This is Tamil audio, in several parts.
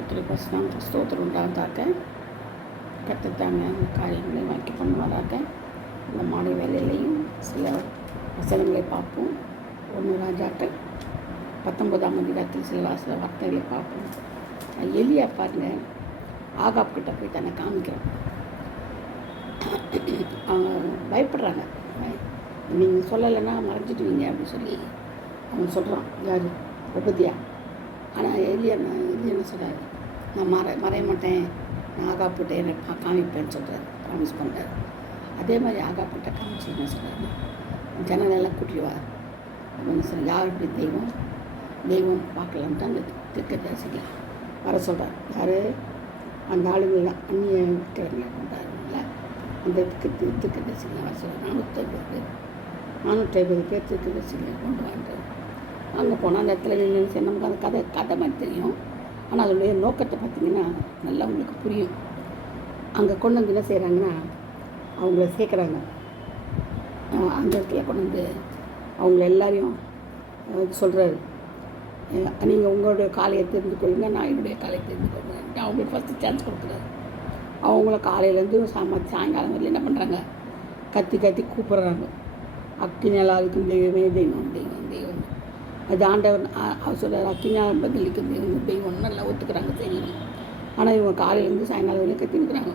கர்த்தருடைய பரிசுத்த ஸ்தோத்திரம் உண்டாவதாக. கர்த்தர் தாங்க அந்த காரியங்களை வாக்கி பண்ணுவாராக. இந்த மாலை வேலையிலையும் சில வசனங்களை பார்ப்போம். 1 ராஜாக்கள் 19ஆம் அதிகாரத்தில் சில வார்த்தைகளை பார்ப்போம். எலியா பாருங்க, ஆகாப் கிட்ட போய் தன்னை காமிக்கிறான். அவங்க பயப்படுறாங்க, நீங்கள் சொல்லலைன்னா மறைஞ்சிடுவீங்க அப்படின்னு சொல்லி அவன் சொல்கிறான். யார்? உபதியா. ஆனால் எலியா என்ன சொல்கிறாரு, நான் மறைய மாட்டேன், நான் ஆகாப்பிட்ட என்னை காமிப்பேன்னு சொல்கிறாரு, ப்ராமிஸ் பண்ணுறாரு. அதே மாதிரி ஆகாப்பிட்ட காமிச்சு என்ன சொல்கிறாரு, ஜனங்களெல்லாம் கூட்டிடுவார் அப்படின்னு சொல்லி, யார் இப்படி தெய்வம் பார்க்கலான்ட்டு அந்த தீர்க்கதரிசிகளை வர சொல்கிறார். யார்? அந்த ஆளுங்கள்லாம் அந்நிய விற்கிறவங்களை கொண்டாடுங்கள அந்த தீர்க்கதரிசிகளை வர சொல்கிறார். 450 பேர் தீர்க்கதரிசிகளை கொண்டு வாழ்ந்தார். அங்கே போனால் அந்த இடத்துல சரி, நமக்கு அந்த கதை மாதிரி தெரியும். ஆனால் அதனுடைய நோக்கத்தை பார்த்திங்கன்னா நல்லா உங்களுக்கு புரியும். அங்கே கொண்டு வந்து என்ன செய்கிறாங்கன்னா, அவங்கள சேர்க்குறாங்க. அந்த இடத்துல கொண்டு வந்து அவங்கள எல்லாரையும் சொல்கிறாரு, நீங்கள் உங்களுடைய காலையை தெரிந்து கொள்ளுங்க, நான் என்னுடைய காலையை தெரிந்து கொள்ளுங்க. அவங்களுக்கு ஃபஸ்ட்டு சான்ஸ் கொடுக்குறாரு. அவங்கள காலையிலேருந்து சாயங்காலம் வரல என்ன பண்ணுறாங்க, கத்தி கூப்பிட்றாங்க. அக்கினியால் அதுக்கும் தெய்வம் அது ஆண்டவர் அவர் சொல்கிறார், அக்கினியால் பதிலுக்கு தெய்வம் நல்லா ஒத்துக்கிறாங்க, தெரியும். ஆனால் இவங்க காலையிலேருந்து சாயங்காலம் வரையும் கத்தினுக்கிறாங்க,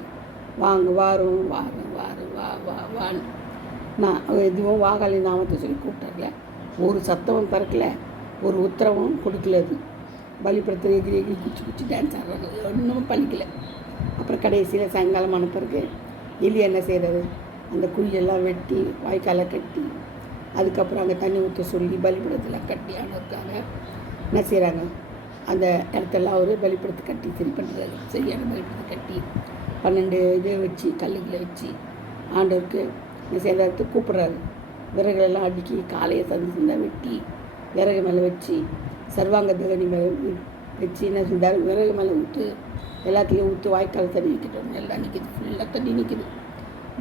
வாங்க வாரும் வான்னு. நான் எதுவும் வாகாலி நாமத்தை சொல்லி கூப்பிட்டார்ல, ஒரு சத்தமும் திறக்கல, ஒரு உத்தரவும் கொடுக்கல. அது பலிப்படுத்த எகிரி குச்சி டான்ஸ் ஆடுறாங்க, ஒன்றும் பண்ணிக்கல. அப்புறம் கடைசியில் சாயங்காலம் அனுப்புறதுக்கு எலி என்ன செய்கிறாரு, அந்த குழியெல்லாம் வெட்டி வாய்க்காலை கட்டி அதுக்கப்புறம் அங்கே தண்ணி ஊற்ற சொல்லி பலிப்படத்தில் கட்டி ஆனதுக்காக என்ன செய்கிறாங்க, அந்த இடத்தெல்லாம் ஒரு பலிப்படத்தை கட்டி சரி பண்ணுறாரு. சரியான பலிப்படத்தை கட்டி 12 இதை வச்சு கல்லுகளை வச்சு ஆண்டவருக்கு என்ன செய்யறதுக்கு கூப்பிட்றாரு. விறகுகளெல்லாம் அடுக்கி காலையை சந்தை வெட்டி விறகு மேலே வச்சு சர்வாங்க தகனி மேலே வச்சு என்ன செஞ்சார், விறகு மேலே ஊற்று, எல்லாத்துலேயும் ஊற்று, வாய்க்கால் தண்ணி நிற்கிட்டோம், எல்லாம் நிற்கிது, ஃபுல்லாக தண்ணி நிற்கிது.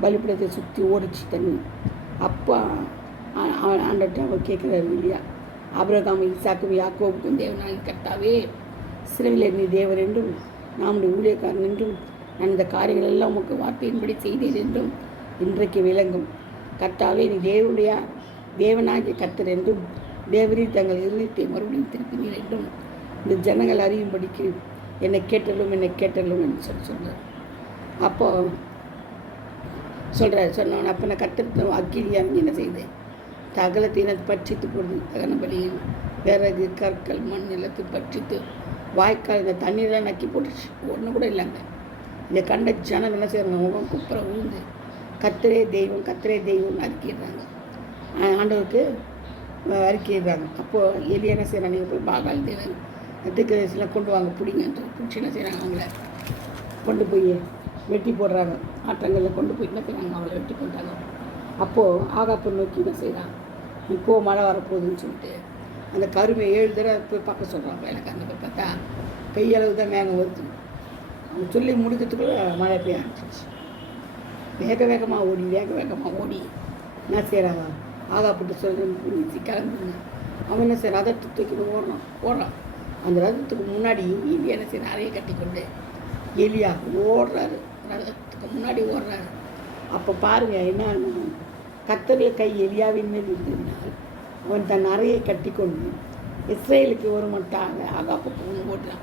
பலிப்படத்தை சுற்றி ஓடிச்சு தண்ணி. அப்போ ஆண்டவர்கிட்ட அவர் கேட்குறாரு இல்லையா, ஆபிரகாம் ஈசாக்கும் யாக்கோபுக்கும் தேவனாகி கர்த்தாவே, இஸ்ரவேலில் நீ தேவர் என்றும் நம்முடைய ஊழியக்காரன் என்றும் நான் இந்த காரியங்கள் எல்லாம் உமக்கு வார்த்தையின்படி செய்தேன் என்றும் இன்றைக்கு விளங்கும். கர்த்தாவே, நீ தேவனாகிய கர்த்தர் என்றும் தேவரீர் தங்கள் இருதயத்தை மறுபடியும் திருப்பினீர் என்றும் இந்த ஜனங்கள் அறியும்படிக்கு என்னை கேட்டலும் என்று சொல்கிறார். அப்போது சொன்னவன் அப்போ நான் கர்த்தர் அக்கினியாக என்ன செய்தேன், தகலத்தினை பட்சித்து போடுது, தகன பலியில் விறகு கற்கள் மண் நிலத்து பட்சித்து வாய்க்கால் இந்த தண்ணீரெலாம் நக்கி போட்டுச்சு, ஒன்று கூட இல்லைங்க. இதை கண்ட ஜனம் என்ன செய்கிறாங்க, முகம் குப்புற விழுந்து கர்த்தரே தெய்வம்னு அறிக்கையிடுறாங்க, ஆண்டவருக்கு அறிக்கையிடுறாங்க. அப்போது எலி என்ன செய்கிறாங்க, நீங்கள் போய் பாகால் தேவன் தீர்க்கதரிசிலாம் கொண்டு வாங்க பிடிங்கன்ட்டு பிடிச்சி என்ன செய்கிறாங்க, அவங்கள கொண்டு போய் வெட்டி போடுறாங்க. ஆற்றங்களில் கொண்டு போய் என்ன செய்கிறாங்க, அவங்கள வெட்டி போட்டாங்க. அப்போது ஆகாப்பு நோக்கி என்ன செய்கிறான், இப்போது மழை வரப்போகுதுன்னு சொல்லிட்டு அந்த கருமை 7 தடவை போய் பார்க்க சொல்கிறான். வேலைக்காரங்க போய் பார்த்தா பெய்யளவு தான் மேகம் வருது. அவங்க சொல்லி முடிக்கிறதுக்குள்ளே மழை பெய்ய ஆரம்பிச்சிச்சு. வேகமாக ஓடி என்ன செய்கிறாங்க, ஆகாப்புட்டு சொல்லி கிளம்புங்க. அவன் என்ன செய்கிறான், ரதத்தை தூக்கிட்டு ஓடுறான். அந்த ரதத்துக்கு முன்னாடி எலி என்ன செய்யணும், அறையை கட்டி கொண்டு எலியா ஓடுறாரு, ரதத்துக்கு முன்னாடி ஓடுறாரு. அப்போ பாருங்கள் என்ன, கர்த்தருடைய கை எலியாவின் மேல் இருந்ததினால் அவன் தன் அறையை கட்டி கொண்டு இஸ்ரேலுக்கு ஒரு மட்டாக ஆகாப்புக்கு ஓடுறான்.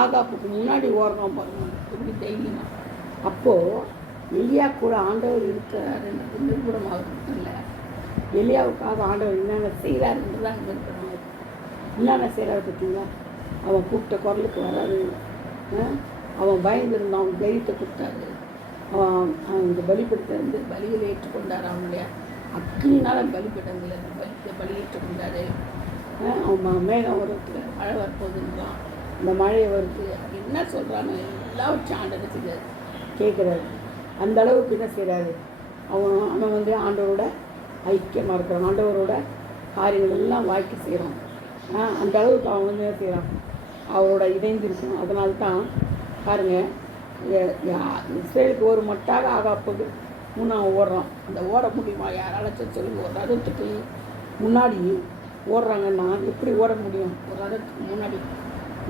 ஆகாப்புக்கு முன்னாடி ஓடுறான் பாருங்க, இப்படி தைரியமா. அப்போது எலியா கூட ஆண்டவர் இருக்கிறாருன்றது நிரூபணமாகிறது இல்லை. எலியாவுக்காக ஆண்டவர் என்னென்ன செய்கிறாருன்றது தான் நிரூபணமாகுது. என்னென்ன செய்கிறாரு பார்த்தீங்களா, அவன் கூப்பிட்ட குரலுக்கு வராது, அவன் பயந்துருந்தான், அவன் தைரியத்தை கொடுத்தாரு. அவன் இந்த பலிபீடத்தை வந்து பலியில் ஏற்றுக்கொண்டார். அவனுடைய அக்கினினால் பலிபீடங்களில் பலி ஏற்றுக்கொண்டார். அவன் மேகம் வருது, மழை வரப்போகுதுன்றான், இந்த மழை வருது என்ன சொல்கிறாங்க, எல்லாவற்றையும் ஆண்டவர் செய்கிறார், கேட்குறாரு. அந்த அளவுக்கு என்ன செய்கிறாரு, அவன் வந்து ஆண்டவரோட ஐக்கியமாக இருக்கிறான், ஆண்டவரோட காரியங்கள் எல்லாம் வாழ்க்கை செய்கிறான். அந்த அளவுக்கு அவன் வந்து என்ன செய்கிறான், அவரோட இணைந்திருக்கணும். அதனால தான் பாருங்கள், இஸ்ரேலுக்கு ஒரு மட்டாக ஆகாப்புக்கு முன்னாள் ஓடுறான். அந்த ஓட முடியுமா, யாராச்சும் சொல்லுங்க. ஒரு ரதத்துக்கு முன்னாடி ஓடுறாங்கன்னா எப்படி ஓட முடியும்? ஒரு ரதத்துக்கு முன்னாடி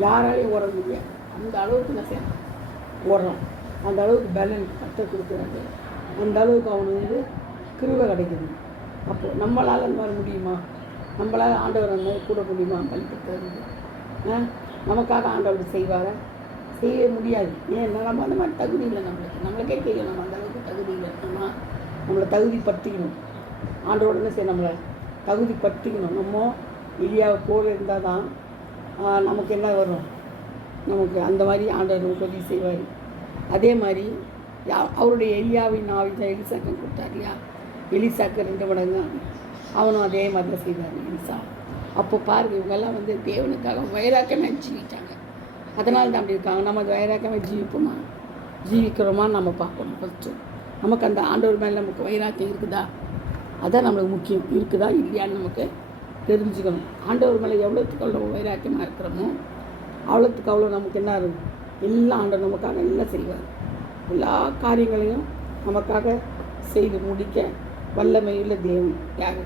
யாராலையும் ஓட முடியாது. அந்த அளவுக்கு என்ன செய்யணும், ஓடுறான். அந்த அளவுக்கு பேலன்ஸ் கற்றுக் கொடுக்குறாரு. அந்த அளவுக்கு அவனுக்கு கிருபை கிடைக்குது. அப்போது நம்மளால் அந்த மாதிரி முடியுமா? நம்மளால் ஆண்டவர் அந்த மாதிரி கூட முடியுமா? பலிப்படுத்துறது நமக்காக ஆண்டவர் செய்வார? செய்ய முடியாது. ஏன்னா நம்ம அந்த மாதிரி தகுதி இல்லை. நம்மளுக்கே தெரியும் நம்ம அந்த அளவுக்கு தகுதி இல்லை. நம்மளை தகுதிப்படுத்திக்கணும். ஆண்டோட என்ன செய்ய, நம்மளை தகுதிப்படுத்திக்கணும். நம்ம எலியாவை போல இருந்தால் தான் நமக்கு என்ன வரும், நமக்கு அந்த மாதிரி ஆண்டவர் நமக்கு உதவி செய்வார். அதே மாதிரி அவருடைய எலியாவின் ஆவி தான் எலிசாக்கு கொடுத்தார் இல்லையா? எலிசாக்கு 2 மடங்கு அவனும் அதே மாதிரி தான் செய்வார் எலிசா. அப்போ பாருங்கள், இவங்கெல்லாம் தேவனுக்காக வைராக்கமாக ஜீவிட்டாங்க. அதனால தான் அப்படி இருக்காங்க. நம்ம அது வைராக்கமாக ஜீவிப்போமா, ஜீவிக்கிறோமா நம்ம பார்க்கணும். ஃபஸ்ட்டு நமக்கு அந்த ஆண்டவர் மேலே நமக்கு வைராக்கியம் இருக்குதா, அதான் நம்மளுக்கு முக்கியம். இருக்குதா இல்லையான்னு நமக்கு தெரிஞ்சுக்கணும். ஆண்டவர் மேலே எவ்வளோத்துக்கு அவ்வளோ வைராக்கியமாக இருக்கிறோமோ அவ்வளோத்துக்கு அவ்வளோ நமக்கு என்ன இருக்கும், எல்லாம் ஆண்டவர் நமக்காக எல்லாம் செய்வார். எல்லா காரியங்களையும் நமக்காக செய்து முடிக்க வல்லமையுள்ள தேவன் யார்?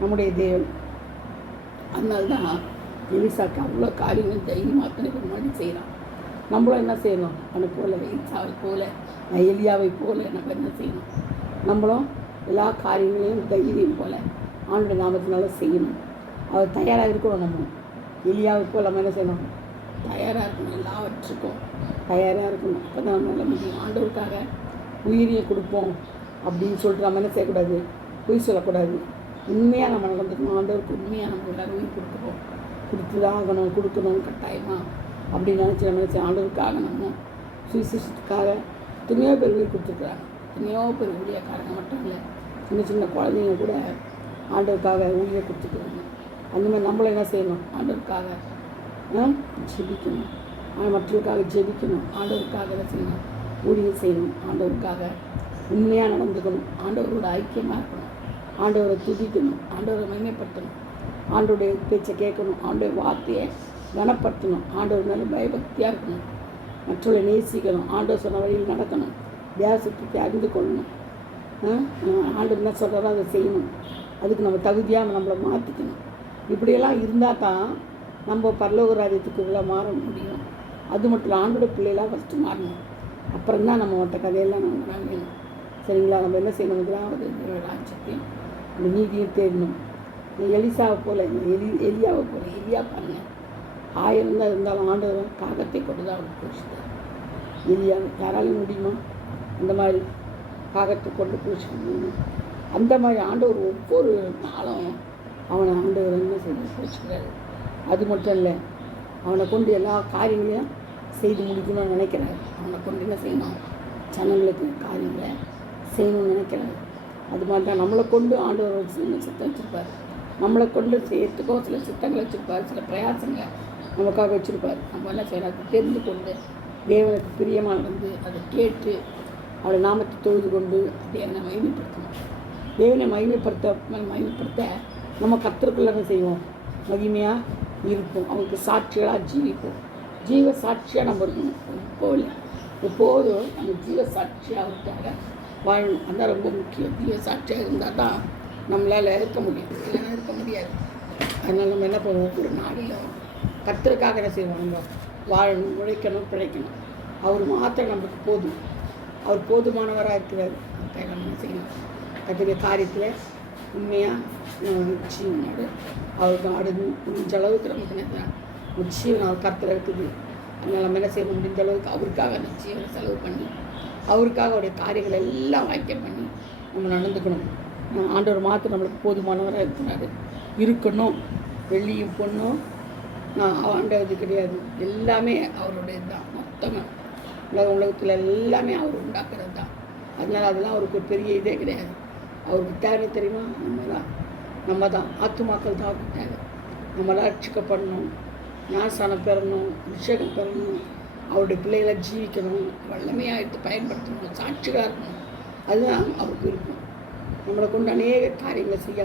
நம்முடைய தேவன். அதனால்தான் எலிசாக்கு அவ்வளோ காரியங்கள் தைரியமாக அத்தனை மாதிரி செய்கிறான். நம்மளும் என்ன செய்யணும், அவனை போல எலிசாவை போல எலியாவை போல நம்ம என்ன செய்யணும், நம்மளும் எல்லா காரியங்களையும் தைரியம் போல் ஆண்டு நாமத்தினால செய்யணும். அவர் தயாராக இருக்கணும். நம்ம எலியாவை போல் நம்ம என்ன செய்யணும், தயாராக இருக்கணும். எல்லாவற்றுக்கும் தயாராக இருக்கணும். அப்போ தான் நம்மளால் முடியும். ஆண்டவருக்காக உயிரியை கொடுப்போம் அப்படின்னு சொல்லிட்டு நம்ம என்ன செய்யக்கூடாது, பொய் சொல்லக்கூடாது. உண்மையாக நம்ம நடந்துக்கணும். ஆண்டவருக்கு உண்மையாக நம்ம எல்லோரும் உயிர் கொடுக்குறோம், கொடுத்துதான் ஆகணும், கொடுக்கணும் கட்டாயமாக அப்படின்னு நினச்சி நம்ம நினச்சி ஆண்டவருக்காக நம்ம சுவிசேஷத்துக்காக எத்தனையோ பேர் உயிர் கொடுத்துருக்குறாங்க. எத்தனையோ பேர் ஊழியக்காரங்க மட்டும் இல்லை, சின்ன சின்ன குழந்தைங்க கூட ஆண்டவருக்காக உயிரை கொடுத்துக்கிறாங்க. அந்த மாதிரி நம்மளும் என்ன செய்யணும், ஆண்டவருக்காக ஜெபிக்கணும், மற்றவருக்காக ஜெபிக்கணும், ஆண்டவருக்காக என்ன செய்யணும், ஊழியம் செய்யணும், ஆண்டவருக்காக உண்மையாக நடந்துக்கணும், ஆண்டவரோட ஐக்கியமாக இருக்கணும், ஆண்டவரை துதிக்கணும், ஆண்டவரை மகிமைப்படுத்தணும், ஆண்டோடைய பேச்சை கேட்கணும், ஆண்டோடைய வார்த்தையை கனப்படுத்தணும், ஆண்டவர் மேலே பயபக்தியாக இருக்கணும், மற்றவர்களை நேசிக்கணும், ஆண்டவர் சொன்ன வழியில் நடக்கணும், தேசத்துக்கு அறிந்து கொள்ளணும், ஆண்டவர் என்ன சொல்கிறாரோ அதை செய்யணும். அதுக்கு நம்ம தகுதியாக நம்மளை மாற்றிக்கணும். இப்படியெல்லாம் இருந்தால் தான் நம்ம பரலோக ராஜ்யத்துக்குள்ளே மாற முடியும். அது மட்டும் இல்லை, ஆண்டோட பிள்ளைகளாக ஃபஸ்ட்டு மாறணும். அப்புறம் தான் நம்ம மற்ற கதையெல்லாம் நம்ம வேணும். சரிங்களா? நம்ம என்ன செய்யணும், முதலாவது ராஜ்யத்தையும் அந்த நீதியை தேடணும். எலிசாவை போல் எலியாவை போல் எலியா பாருங்க, 1000 தான் இருந்தாலும் ஆண்டவர் காகத்தை கொண்டு தான் அவருக்கு குளிச்சுட்டார். எலியா யாராலும் முடியுமா? அந்த மாதிரி காகத்தை கொண்டு குளிச்சுக்க முடியும். அந்த மாதிரி ஆண்டவர் ஒவ்வொரு நாளும் அவனை ஆண்டவர் என்ன செய்ய குளிச்சுக்கிறாரு. அது மட்டும் இல்லை, அவனை கொண்டு எல்லா காரியங்களையும் செய்து முடிக்கணும்னு நினைக்கிறாரு. அவனை கொண்டு என்ன செய்யணும், ஜனங்களுக்கு காரியங்களை செய்யணும்னு நினைக்கிறாரு. அது மாதிரி தான் நம்மளை கொண்டு ஆண்டவர் சின்ன சித்தம் வச்சுருப்பார். நம்மளை கொண்டு செய்யறதுக்கோ சில சித்தங்களை வச்சுருப்பார், சில பிரயாசங்களை நமக்காக வச்சுருப்பார். நம்ம என்ன செய்யணும், தெரிந்து கொண்டு தேவனுக்கு பிரியமாக அதை கேட்டு அவளை நாமத்தை தொழுது கொண்டு தேவனை மகிமைப்படுத்தணும். தேவனை மகிமைப்படுத்த நம்ம கர்த்தருக்குள்ள செய்வோம், மகிமையாக இருப்போம், அவருக்கு சாட்சிகளாக ஜீவிப்போம். ஜீவ சாட்சியாக நம்ம இருக்கணும். எப்போதும் நம்ம ஜீவ சாட்சியாக அவருக்காக வாழணும். அதுதான் ரொம்ப முக்கியம். ஜீவ சாட்சியாக இருந்தால் தான் நம்மளால் இருக்க முடியும், இல்லைன்னா இருக்க முடியாது. அதனால் நம்ம என்ன பண்ணுவோம், ஒவ்வொரு நாளில் கர்த்தருக்காக என்ன செய்வோம், நம்ம வாழணும், உழைக்கணும், பிழைக்கணும். அவர் மாத்திரம் நம்மளுக்கு போதும். அவர் போதுமானவராக இருக்கிறார். நம்ம என்ன செய்யணும், கர்த்தருடைய காரியத்தில் உண்மையாக ஜீவனோடு அவருக்கு அடுத்து முடிஞ்ச அளவுக்கு நமக்கு என்ன ஜீவன் அவர் கர்த்தர் இருக்குது. அதனால் நம்ம என்ன செய்யணும், முடிஞ்ச அளவுக்கு அவருக்காக அந்த ஜீவனை செலவு பண்ணி அவருக்காக அவருடைய காரியங்கள் எல்லாம் வாக்கியம் பண்ணி நம்ம நடந்துக்கணும். ஆண்டவர் மாத்திரம் நம்மளுக்கு போதுமானவராக இருக்கிறாரு, இருக்கணும். வெள்ளியும் பொண்ணும் ஆண்டவது கிடையாது, எல்லாமே அவருடைய தான். மொத்தமாக உலகத்தில் எல்லாமே அவர் உண்டாக்குறது தான். அதனால் அதெல்லாம் அவருக்கு ஒரு பெரிய இதே கிடையாது. அவருக்கு தேவை தெரியுமா, நம்ம தான் ஆத்துமாக்கள் தான் அவருக்கு தேவை. நம்மளாம் ரட்சிக்கப்படணும், ஞானஸ்நானம் பெறணும், அபிஷேகம் பெறணும், அவருடைய பிள்ளைகளை ஜீவிக்கணும், வல்லமையாக எடுத்து பயன்படுத்தணும், சாட்சிகளாக இருக்கணும். அதுதான் அவருக்கு இருக்கும். நம்மளை கொண்டு அநேக காரியங்களை செய்ய